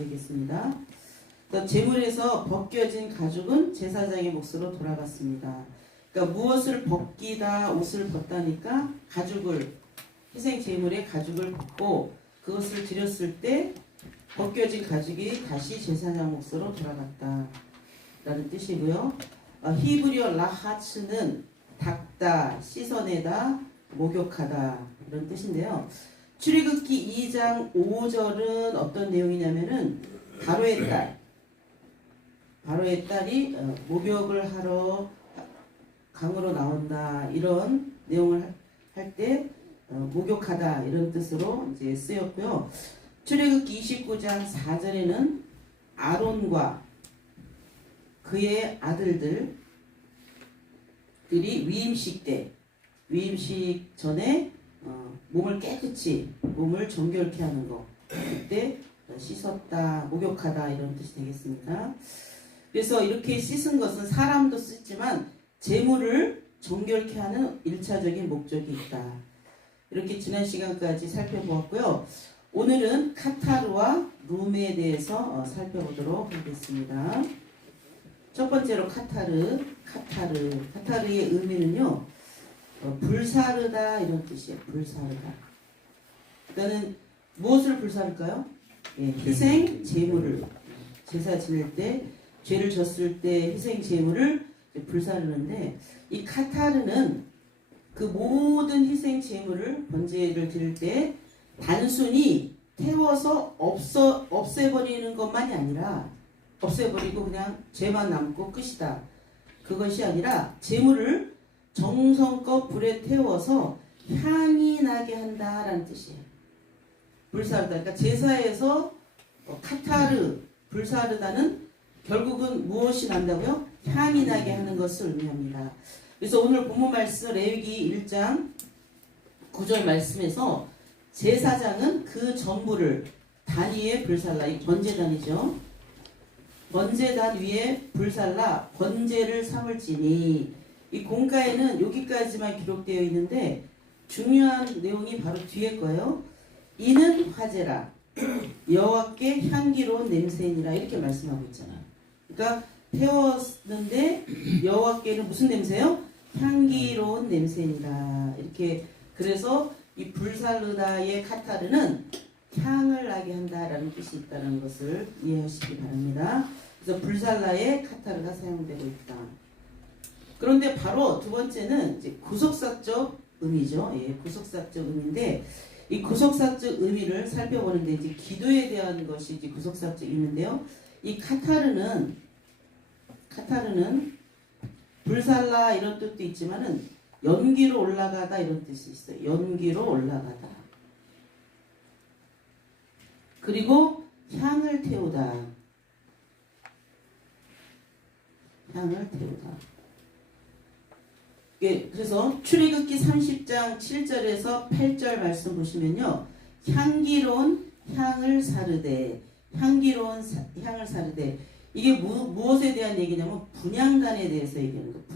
되겠습니다. 제물에서 벗겨진 가죽은 제사장의 몫으로 돌아갔습니다. 그러니까 무엇을 벗기다 옷을 벗다니까 가죽을 희생 제물의 가죽을 벗고 그것을 드렸을 때 벗겨진 가죽이 다시 제사장 몫으로 돌아갔다 라는 뜻이고요. 히브리어 라하츠는 닦다, 씻어내다, 목욕하다 이런 뜻인데요. 출애굽기 2장 5절은 어떤 내용이냐면은 바로의 딸이 목욕을 하러 강으로 나온다 이런 내용을 할 때 목욕하다 이런 뜻으로 이제 쓰였고요. 출애굽기 29장 4절에는 아론과 그의 아들들이 위임식 전에 몸을 깨끗이 몸을 정결케 하는 거 그때 씻었다 목욕하다 이런 뜻이 되겠습니다. 그래서 이렇게 씻은 것은 사람도 씻지만 제물을 정결케 하는 1차적인 목적이 있다. 이렇게 지난 시간까지 살펴보았고요. 오늘은 카타르와 룸에 대해서 살펴보도록 하겠습니다. 첫 번째로 카타르의 의미는요. 불사르다 이런 뜻이에요. 불사르다. 그러니까는 무엇을 불사를까요? 희생 제물을 제사 지낼 때 죄를 졌을 때 희생 제물을 불사르는데 이 카타르는 그 모든 희생 제물을 번제를 드릴 때 단순히 태워서 없애버리는 것만이 아니라 없애버리고 그냥 죄만 남고 끝이다. 그것이 아니라 제물을 정성껏 불에 태워서 향이 나게 한다라는 뜻이에요. 불사르다. 그러니까 제사에서 불사르다는 결국은 무엇이 난다고요? 향이 나게 하는 것을 의미합니다. 그래서 오늘 본문 말씀 레위기 1장 9절 말씀에서 제사장은 그 전부를 단 위에 불살라 이 번제단이죠. 번제단 위에 불살라 번제를 삼을지니 이 공가에는 여기까지만 기록되어 있는데 중요한 내용이 바로 뒤에 거예요. 이는 화제라 여호와께 향기로운 냄새니라 이렇게 말씀하고 있잖아요. 그러니까 태웠는데 여호와께는 무슨 냄새요? 향기로운 냄새니라 이렇게 그래서 이 불사르다의 카타르는 향을 나게 한다라는 뜻이 있다는 것을 이해하시기 바랍니다. 그래서 불살라의 카타르가 사용되고 있다. 그런데 바로 두 번째는 이제 구속사적 의미죠. 구속사적 의미인데 이 구속사적 의미를 살펴보는데 이제 기도에 대한 것이 이제 구속사적 의미인데요. 이 카타르는 불살라 이런 뜻도 있지만은 연기로 올라가다 이런 뜻이 있어요. 연기로 올라가다. 그리고 향을 태우다. 그래서 출애굽기 30장 7절에서 8절 말씀 보시면요. 향기로운 향을 사르되 이게 무엇에 대한 얘기냐면 분향단에 대해서 얘기하는 거예요.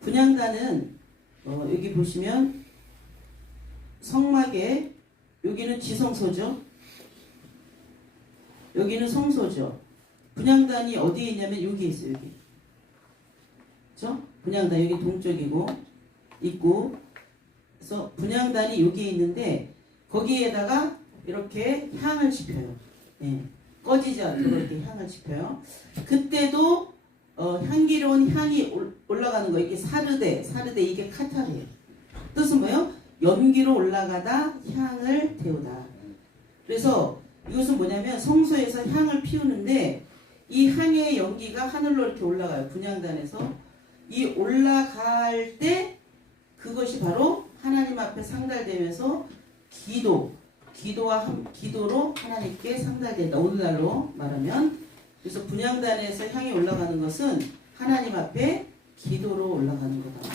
분향단은 여기 보시면 성막에 여기는 지성소죠. 여기는 성소죠. 분향단이 어디에 있냐면 여기 있어요. 여기. 그렇죠? 분향단 여기 동쪽이고 있고 그래서 분향단이 여기에 있는데 거기에다가 이렇게 향을 지펴요. 꺼지지 않도록 이렇게 향을 지펴요. 그때도 향기로운 향이 올라가는 거예요. 이게 사르데 이게 카타르예요. 뜻은 뭐예요? 연기로 올라가다 향을 태우다. 그래서 이것은 뭐냐면 성소에서 향을 피우는데 이 향의 연기가 하늘로 이렇게 올라가요. 분향단에서 이 올라갈 때 그것이 바로 하나님 앞에 상달되면서 기도로 하나님께 상달된다. 오늘날로 말하면 그래서 분향단에서 향이 올라가는 것은 하나님 앞에 기도로 올라가는 거다.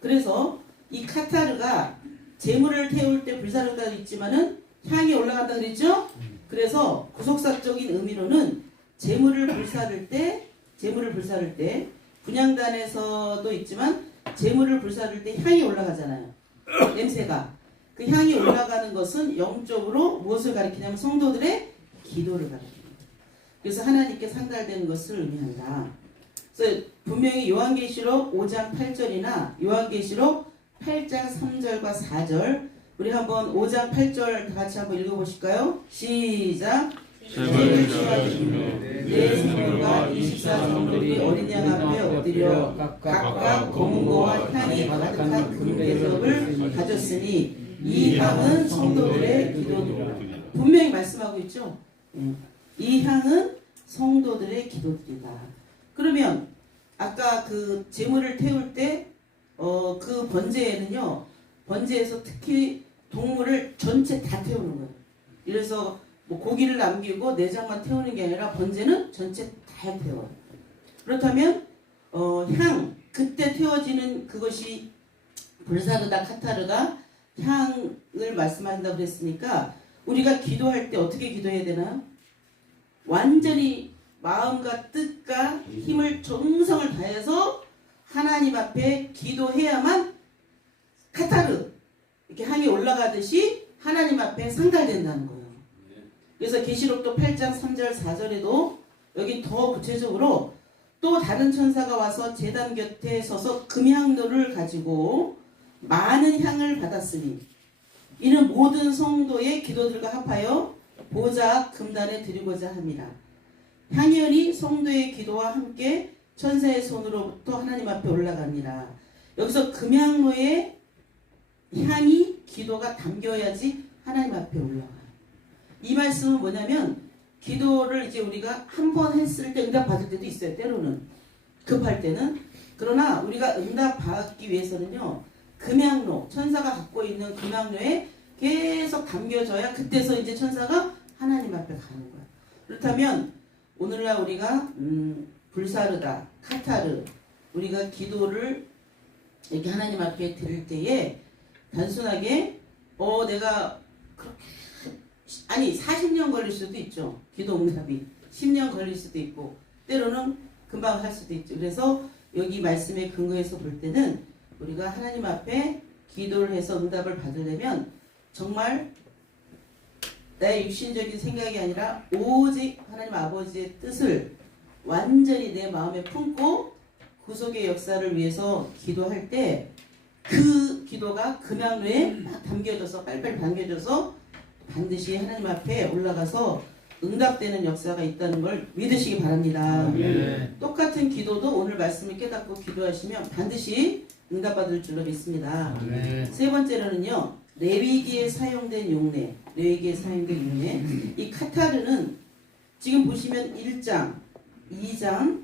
그래서 이 카타르가 제물을 태울 때 불사르다도 있지만은 향이 올라간다 그랬죠? 그래서 구속사적인 의미로는 제물을 불사를 때 분향단에서도 있지만 제물을 불사를 때 향이 올라가잖아요. 냄새가. 그 향이 올라가는 것은 영적으로 무엇을 가리키냐면 성도들의 기도를 가리킵니다. 그래서 하나님께 상달되는 것을 의미한다. 그래서 분명히 요한계시록 5장 8절이나 요한계시록 8장 3절과 4절 우리 한번 5장 8절 다 같이 한번 읽어보실까요? 시작! 내 성도가 24성도들이 어린 양 앞에 엎드려 각각 검은고와 향이 가득한 금대접을 가졌으니 이 향은 성도들의 기도들이라. 분명히 말씀하고 있죠. 이 향은 성도들의 기도들이다. 그러면 아까 그 제물을 태울 때 그 번제에는요, 번제에서 특히 동물을 전체 다 태우는 거예요. 이래서 뭐 고기를 남기고 내장만 태우는 게 아니라 번제는 전체 다 태워요. 그렇다면 향 그때 태워지는 그것이 불사르다 카타르가 향을 말씀한다고 그랬으니까 우리가 기도할 때 어떻게 기도해야 되나요? 완전히 마음과 뜻과 힘을 정성을 다해서 하나님 앞에 기도해야만 카타르 이렇게 향이 올라가듯이 하나님 앞에 상달된다는 거예요. 그래서 계시록도 8장 3절 4절에도 여기 더 구체적으로 또 다른 천사가 와서 제단 곁에 서서 금향로를 가지고 많은 향을 받았으니 이는 모든 성도의 기도들과 합하여 보좌 금단에 드리고자 합니다. 향연이 성도의 기도와 함께 천사의 손으로부터 하나님 앞에 올라갑니다. 여기서 금향로에 향이 기도가 담겨야지 하나님 앞에 올라가요. 이 말씀은 뭐냐면 기도를 이제 우리가 한 번 했을 때 응답 받을 때도 있어요. 때로는 급할 때는. 그러나 우리가 응답 받기 위해서는요, 금향로 천사가 갖고 있는 금향로에 계속 담겨져야 그때서 이제 천사가 하나님 앞에 가는 거야. 그렇다면 오늘날 우리가 불사르다 카타르 우리가 기도를 이렇게 하나님 앞에 드릴 때에 단순하게 내가 그렇게 아니 40년 걸릴 수도 있죠. 기도 응답이 10년 걸릴 수도 있고 때로는 금방 할 수도 있죠. 그래서 여기 말씀에 근거해서 볼 때는 우리가 하나님 앞에 기도를 해서 응답을 받으려면 정말 나의 육신적인 생각이 아니라 오직 하나님 아버지의 뜻을 완전히 내 마음에 품고 구속의 역사를 위해서 기도할 때 그 기도가 금향로에 막 담겨져서 빨리빨리 담겨져서 반드시 하나님 앞에 올라가서 응답되는 역사가 있다는 걸 믿으시기 바랍니다. 똑같은 기도도 오늘 말씀을 깨닫고 기도하시면 반드시 응답받을 줄로 믿습니다. 세 번째로는요, 레위기에 사용된 용례, 레위기에 사용된 용례. 이 카타르는 지금 보시면 1장, 2장,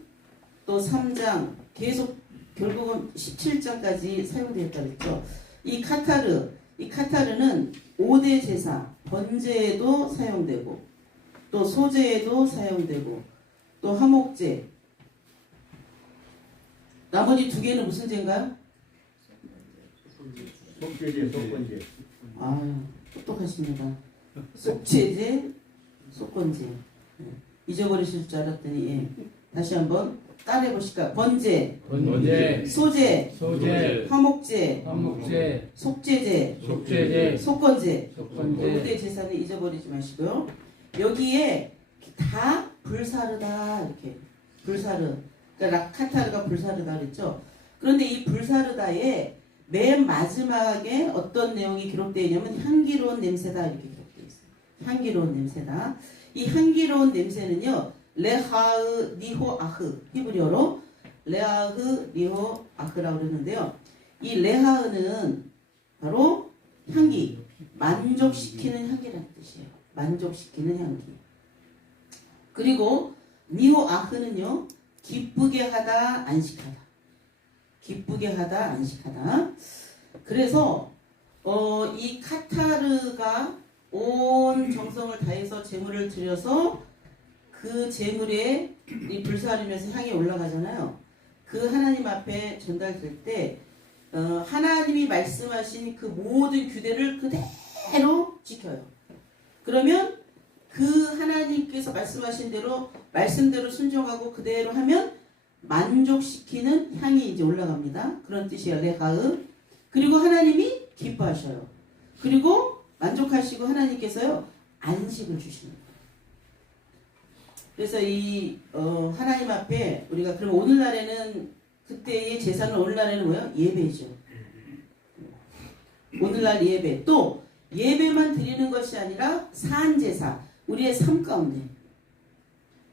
또 3장 계속 결국은 17장까지 사용되었다 그랬죠. 이 카타르는 5대 제사, 번제에도 사용되고 또 소제에도 사용되고 또 화목제. 나머지 두 개는 무슨 제인가요? 속죄제, 속건제. 아, 똑똑하십니다. 속죄제, 속건제. 잊어버리실 줄 알았더니 다시 한번 따라해 보실까요? 번제, 소제, 화목제, 속죄제, 속건제. 5대 제사는 잊어버리지 마시고요. 여기에 다 불사르다 이렇게 불사르. 그러니까 카타르가 불사르다 그랬죠. 그런데 이 불사르다에 맨 마지막에 어떤 내용이 기록되어 있냐면 향기로운 냄새다 이렇게 기록되어 있어요. 향기로운 냄새다. 이 향기로운 냄새는요, 레하으 니호 아흐, 히브리어로 레하으 니호 아흐라고 그러는데요. 이 레하으는 바로 향기, 만족시키는 향기라는 뜻이에요. 만족시키는 향기. 그리고 니호 아흐는요, 기쁘게 하다, 안식하다. 기쁘게 하다, 안식하다. 그래서 이 카타르가 온 정성을 다해서 제물을 드려서 그 제물에 이 불사르면서 향이 올라가잖아요. 그 하나님 앞에 전달될 때 하나님이 말씀하신 그 모든 규례를 그대로 지켜요. 그러면 그 하나님께서 말씀하신 대로 말씀대로 순종하고 그대로 하면 만족시키는 향이 이제 올라갑니다. 그런 뜻이에요. 레하으. 그리고 하나님이 기뻐하셔요. 그리고 만족하시고 하나님께서요 안식을 주시는 거예요. 그래서 이 하나님 앞에 우리가 그럼 오늘날에는 그때의 제사는 오늘날에는 뭐예요? 예배죠. 오늘날 예배 또 예배만 드리는 것이 아니라 산제사 우리의 삶 가운데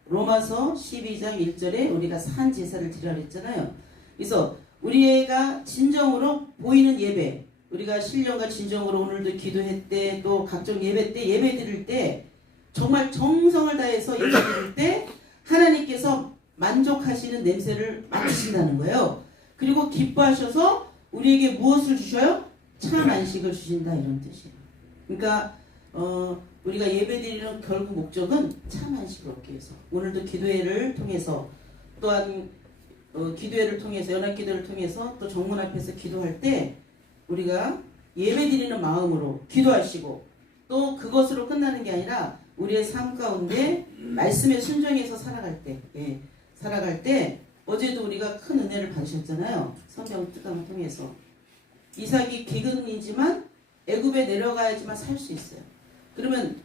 로마서 12장 1절에 우리가 산제사를 드리라 그랬잖아요. 그래서 우리가 진정으로 보이는 예배 우리가 신령과 진정으로 오늘도 기도했대 또 각종 예배 때 예배 드릴 때 정말 정성을 다해서 예배 드릴 때 하나님께서 만족하시는 냄새를 맡으신다는 거예요. 그리고 기뻐하셔서 우리에게 무엇을 주셔요? 참 안식을 주신다 이런 뜻이에요. 그러니까 우리가 예배드리는 결국 목적은 참 안식을 얻기 위해서 오늘도 기도회를 통해서 또한 기도회를 통해서 연합기도를 통해서 또 정문 앞에서 기도할 때 우리가 예배드리는 마음으로 기도하시고 또 그것으로 끝나는 게 아니라 우리의 삶 가운데 말씀에 순종해서 살아갈 때 어제도 우리가 큰 은혜를 받으셨잖아요. 성경 특강을 통해서 이삭이 기근이지만 애굽에 내려가야지만 살 수 있어요. 그러면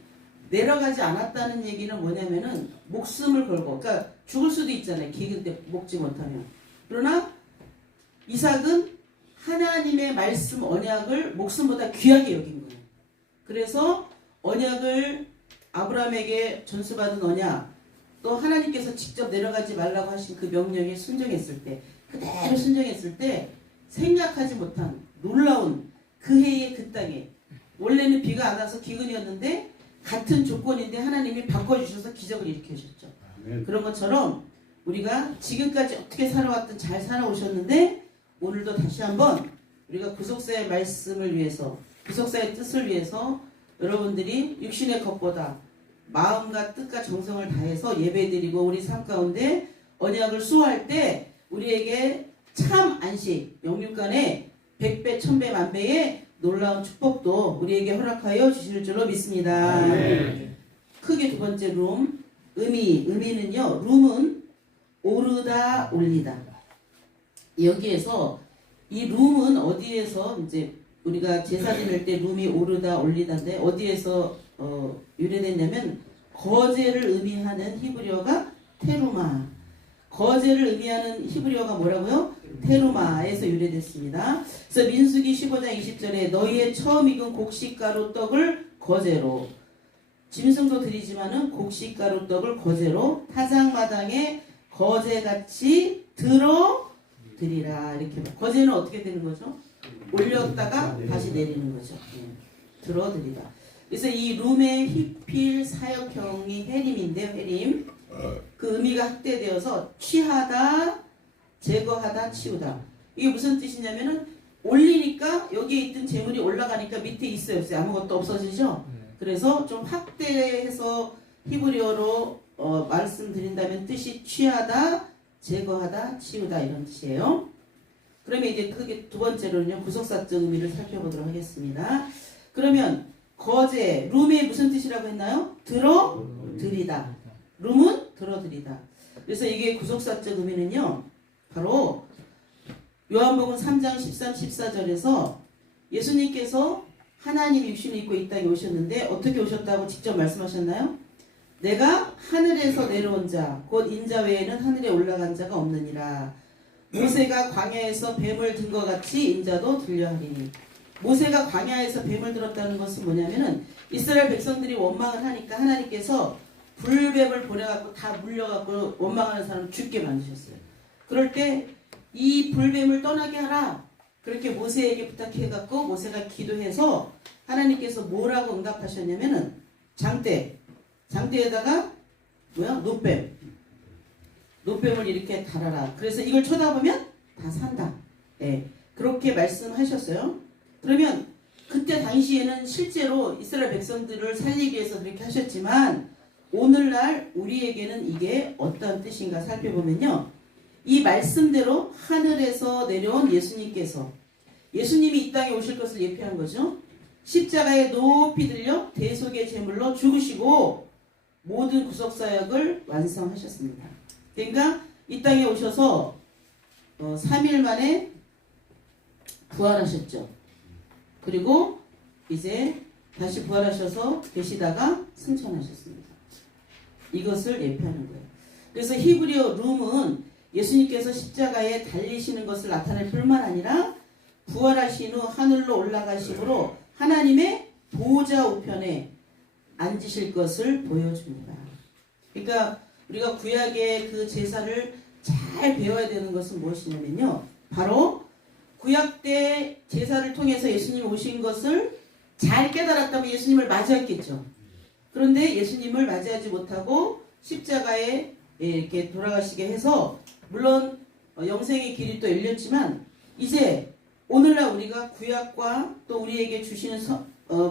내려가지 않았다는 얘기는 뭐냐면은 목숨을 걸고 그러니까 죽을 수도 있잖아요. 기근 때 먹지 못하면. 그러나 이삭은 하나님의 말씀 언약을 목숨보다 귀하게 여긴 거예요. 그래서 언약을 아브라함에게 전수받은 언약 또 하나님께서 직접 내려가지 말라고 하신 그 명령에 순종했을 때 그대로 순종했을 때 생각하지 못한 놀라운 그 해의 그 땅에 원래는 비가 안 와서 기근이었는데 같은 조건인데 하나님이 바꿔주셔서 기적을 일으켜주셨죠. 그런 것처럼 우리가 지금까지 어떻게 살아왔든 잘 살아오셨는데 오늘도 다시 한번 우리가 구속사의 말씀을 위해서 구속사의 뜻을 위해서 여러분들이 육신의 것보다 마음과 뜻과 정성을 다해서 예배드리고 우리 삶 가운데 언약을 수호할 때 우리에게 참 안식 영육간에 100배 1000배 만배의 놀라운 축복도 우리에게 허락하여 주실 줄로 믿습니다. 크게 두 번째 룸 의미는요 룸은 오르다 올리다. 여기에서 이 룸은 어디에서 이제 우리가 제사 지낼 때 룸이 오르다 올리다인데 어디에서 유래됐냐면 거제를 의미하는 히브리어가 테루마. 거제를 의미하는 히브리어가 뭐라고요? 테루마에서 유래됐습니다. 그래서 민수기 15장 20절에 너희의 처음 익은 곡식가루 떡을 거제로 짐승도 드리지만은 곡식가루 떡을 거제로 타작마당에 거제같이 들어 드리라. 이렇게 거제는 어떻게 되는 거죠? 올렸다가 다시 내리는 거죠. 들어 드리라. 그래서 이 룸의 히필 사역형이 해림인데요. 해림. 그 의미가 확대되어서 취하다, 제거하다, 치우다. 이게 무슨 뜻이냐면은 올리니까 여기에 있던 재물이 올라가니까 밑에 있어요. 없어요? 아무것도 없어지죠. 그래서 좀 확대해서 히브리어로 말씀드린다면 뜻이 취하다, 제거하다, 치우다 이런 뜻이에요. 그러면 이제 크게 두 번째로는요 구속사적 의미를 살펴보도록 하겠습니다. 그러면 거제, 룸의 무슨 뜻이라고 했나요? 들어드리다. 룸은 들어드리다. 그래서 이게 구속사적 의미는요 바로 요한복음 3장 13, 14절에서 예수님께서 하나님 육신을 입고 이 땅에 오셨는데 어떻게 오셨다고 직접 말씀하셨나요? 내가 하늘에서 내려온 자 곧 인자 외에는 하늘에 올라간 자가 없느니라. 모세가 광야에서 뱀을 든 것 같이 인자도 들려하리니. 모세가 광야에서 뱀을 들었다는 것은 뭐냐면은 이스라엘 백성들이 원망을 하니까 하나님께서 불뱀을 보내갖고 다 물려갖고 원망하는 사람을 죽게 만드셨어요. 그럴 때 이 불뱀을 떠나게 하라. 그렇게 모세에게 부탁해갖고 모세가 기도해서 하나님께서 뭐라고 응답하셨냐면은 장대에다가 노뱀을 이렇게 달아라. 그래서 이걸 쳐다보면 다 산다. 그렇게 말씀하셨어요. 그러면 그때 당시에는 실제로 이스라엘 백성들을 살리기 위해서 그렇게 하셨지만 오늘날 우리에게는 이게 어떤 뜻인가 살펴보면요. 이 말씀대로 하늘에서 내려온 예수님께서 예수님이 이 땅에 오실 것을 예표한 거죠. 십자가에 높이 들려 대속의 제물로 죽으시고 모든 구속사역을 완성하셨습니다. 그러니까 이 땅에 오셔서 3일 만에 부활하셨죠. 그리고 이제 다시 부활하셔서 계시다가 승천하셨습니다. 이것을 예표하는 거예요. 그래서 히브리어 룸은 예수님께서 십자가에 달리시는 것을 나타낼 뿐만 아니라 부활하신 후 하늘로 올라가심으로 하나님의 보좌 우편에 앉으실 것을 보여줍니다. 그러니까 우리가 구약의 그 제사를 잘 배워야 되는 것은 무엇이냐면요. 바로 구약 때 제사를 통해서 예수님이 오신 것을 잘 깨달았다면 예수님을 맞이했겠죠. 그런데 예수님을 맞이하지 못하고 십자가에 이렇게 돌아가시게 해서 물론 영생의 길이 또 열렸지만 이제 오늘날 우리가 구약과 또 우리에게 주시는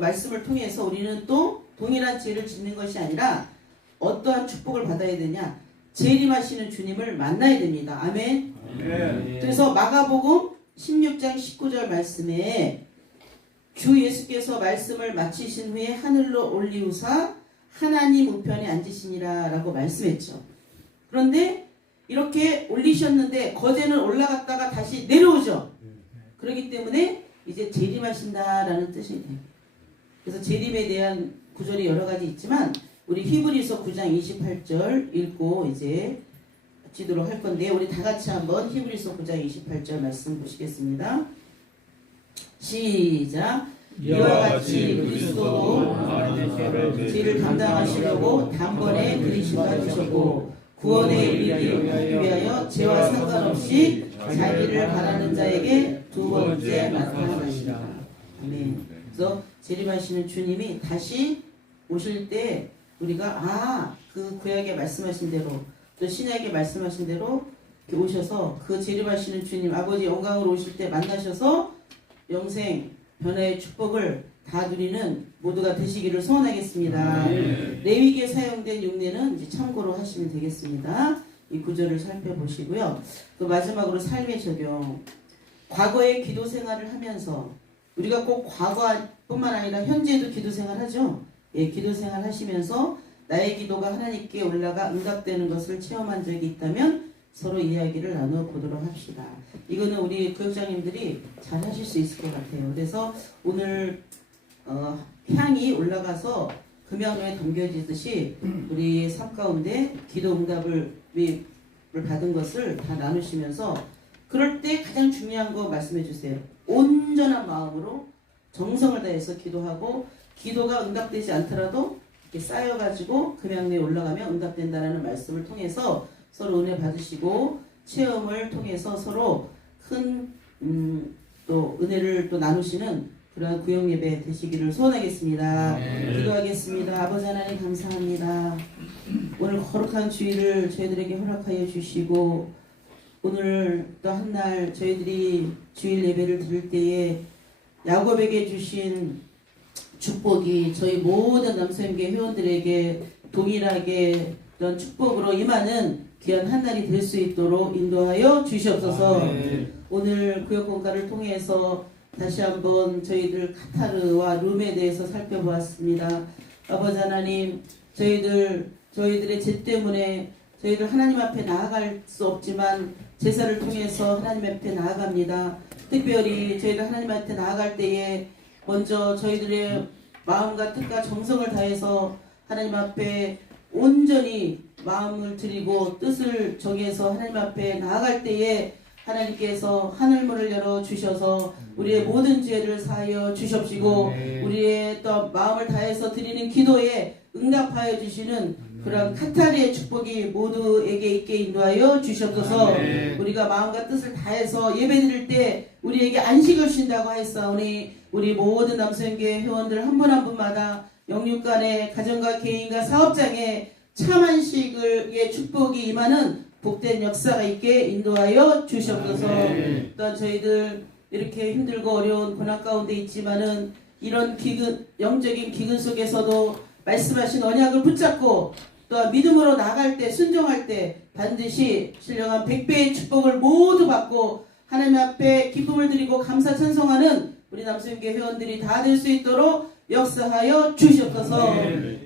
말씀을 통해서 우리는 또 동일한 죄를 짓는 것이 아니라 어떠한 축복을 받아야 되냐? 재림하시는 주님을 만나야 됩니다. 아멘. 그래서 마가복음 16장 19절 말씀에 주 예수께서 말씀을 마치신 후에 하늘로 올리우사 하나님 우편에 앉으시니라 라고 말씀했죠. 그런데 이렇게 올리셨는데 거제는 올라갔다가 다시 내려오죠. 그렇기 때문에 이제 재림하신다라는 뜻이 돼요. 그래서 재림에 대한 구절이 여러 가지 있지만 우리 히브리서 9장 28절 읽고 이제 마치도록 할 건데 우리 다 같이 한번 히브리서 9장 28절 말씀 보시겠습니다. 시작. 이와 같이 그리스도도 죄를 감당하시려고 단번에 그리심 받으셨고 구원에 이르기 위하여 죄와 상관없이 자기를 바라는 자에게 두 번째 나타나시리라. 아멘. 그래서 재림하시는 주님이 다시 오실 때 우리가 그 구약에 말씀하신 대로 또 신약에 말씀하신 대로 오셔서 그 재림하시는 주님 아버지 영광으로 오실 때 만나셔서 영생 변화의 축복을 다 누리는 모두가 되시기를 소원하겠습니다. 레위기에 사용된 흉내는 이제 참고로 하시면 되겠습니다. 이 구절을 살펴보시고요. 또 마지막으로 삶의 적용. 과거의 기도 생활을 하면서 우리가 꼭 과거뿐만 아니라 현재도 기도 생활 하죠. 예, 기도 생활 하시면서 나의 기도가 하나님께 올라가 응답되는 것을 체험한 적이 있다면 서로 이야기를 나눠보도록 합시다. 이거는 우리 교육장님들이 잘 하실 수 있을 것 같아요. 그래서 오늘 향이 올라가서 금양로에 담겨지듯이 우리 삶 가운데 기도 응답을 받은 것을 다 나누시면서 그럴 때 가장 중요한 거 말씀해 주세요. 온전한 마음으로 정성을 다해서 기도하고 기도가 응답되지 않더라도 이렇게 쌓여가지고 금양로에 올라가면 응답된다라는 말씀을 통해서 서로 은혜 받으시고 체험을 통해서 서로 큰 또 은혜를 또 나누시는 그러한 구역 예배 되시기를 소원하겠습니다. 기도하겠습니다. 아버지 하나님 감사합니다. 오늘 거룩한 주일을 저희들에게 허락하여 주시고 오늘 또 한 날 저희들이 주일 예배를 드릴 때에 야곱에게 주신 축복이 저희 모든 남성계 회원들에게 동일하게 이런 축복으로 임하는 귀한 한 날이 될 수 있도록 인도하여 주시옵소서. 오늘 구역 공과를 통해서 다시 한번 저희들 카타르와 룸에 대해서 살펴보았습니다. 아버지 하나님, 저희들의 죄 때문에 저희들 하나님 앞에 나아갈 수 없지만 제사를 통해서 하나님 앞에 나아갑니다. 특별히 저희들 하나님 앞에 나아갈 때에 먼저 저희들의 마음과 뜻과 정성을 다해서 하나님 앞에 온전히 마음을 드리고 뜻을 정해서 하나님 앞에 나아갈 때에 하나님께서 하늘문을 열어 주셔서 우리의 모든 죄를 사하여 주십시고 우리의 또 마음을 다해서 드리는 기도에 응답하여 주시는 그런 카타르의 축복이 모두에게 있게 인도하여 주시옵소서. 우리가 마음과 뜻을 다해서 예배드릴 때 우리에게 안식을 주신다고 하였사오니 우리 모든 남성교회 회원들 한 분 한 분마다 영육간의 가정과 개인과 사업장에 참안식의 축복이 임하는 복된 역사가 있게 인도하여 주시옵소서. 또한 저희들 이렇게 힘들고 어려운 고난 가운데 있지만은 이런 영적인 기근 속에서도 말씀하신 언약을 붙잡고 또 믿음으로 나갈 때 순종할 때 반드시 신령한 100배의 축복을 모두 받고 하나님 앞에 기쁨을 드리고 감사 찬송하는 우리 남성교회 회원들이 다 될 수 있도록 역사하여 주시옵소서.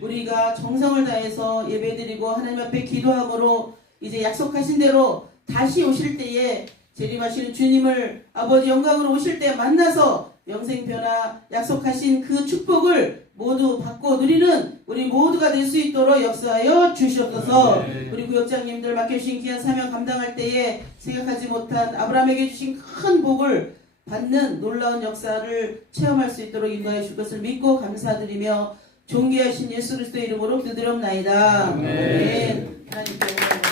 우리가 정성을 다해서 예배드리고 하나님 앞에 기도함으로 이제 약속하신 대로 다시 오실 때에 재림하시는 주님을 아버지 영광으로 오실 때 만나서 영생 변화 약속하신 그 축복을 모두 받고 누리는 우리 모두가 될 수 있도록 역사하여 주시옵소서. 우리 구역장님들 맡겨주신 귀한 사명 감당할 때에 생각하지 못한 아브라함에게 주신 큰 복을 받는 놀라운 역사를 체험할 수 있도록 인도하여 줄 것을 믿고 감사드리며 존귀하신 예수 그리스도의 이름으로 기도드리옵나이다. 아멘. 하나님께